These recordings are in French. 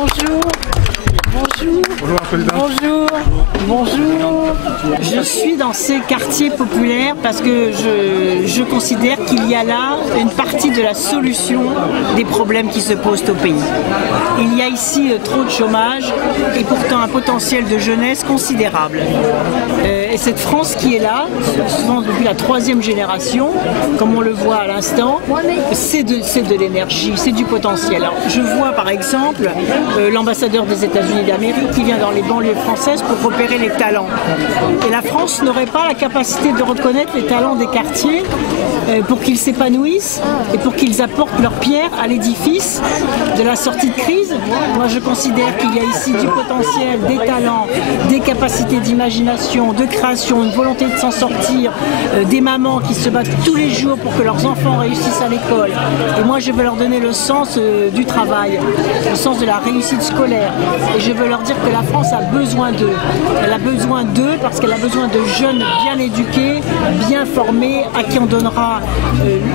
Bonjour. Bonjour. Bonjour, Président. Bonjour. Bonjour. Je suis dans ces quartiers populaires parce que je considère qu'il y a là une partie de la solution des problèmes qui se posent au pays. Il y a ici trop de chômage et pourtant un potentiel de jeunesse considérable. Et cette France qui est là, souvent depuis la 3e génération, comme on le voit à l'instant, c'est de l'énergie, c'est du potentiel. Alors, je vois par exemple l'ambassadeur des États-Unis d'Amérique qui vient dans les banlieues françaises pour repérer les talents. Et la France n'aurait pas la capacité de reconnaître les talents des quartiers pour qu'ils s'épanouissent et pour qu'ils apportent leur pierre à l'édifice de la sortie de crise. Moi, je considère qu'il y a ici du potentiel, des talents, des capacités d'imagination, de création, une volonté de s'en sortir, des mamans qui se battent tous les jours pour que leurs enfants réussissent à l'école. Et moi, je veux leur donner le sens du travail, le sens de la réussite scolaire. Et je veux leur dire que la France a besoin d'eux. Elle a besoin d'eux parce qu'elle a besoin de jeunes bien éduqués, bien formés, à qui on donnera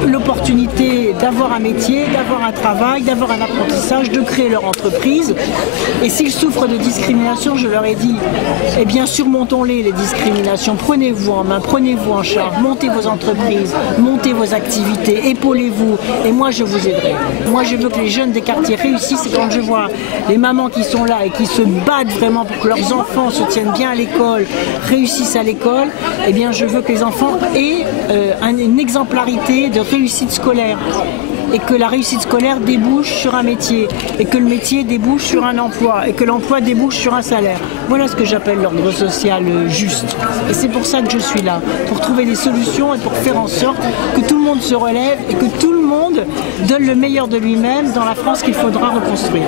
l'opportunité d'avoir un métier, d'avoir un travail, d'avoir un apprentissage, de créer leur entreprise. Et s'ils souffrent de discrimination, je leur ai dit, eh bien surmontons-les, les discriminations. Prenez-vous en main, prenez-vous en charge, montez vos entreprises, montez vos activités, épaulez-vous. Et moi, je vous aiderai. Moi, je veux que les jeunes des quartiers réussissent. Et quand je vois les mamans qui sont là et qui se battent vraiment pour que leurs enfants se tiennent bien à l'école, réussissent à l'école, eh bien, je veux que les enfants aient une exemplarité de réussite scolaire. Et que la réussite scolaire débouche sur un métier, et que le métier débouche sur un emploi, et que l'emploi débouche sur un salaire. Voilà ce que j'appelle l'ordre social juste. Et c'est pour ça que je suis là, pour trouver des solutions et pour faire en sorte que tout le monde se relève et que tout le monde donne le meilleur de lui-même dans la France qu'il faudra reconstruire.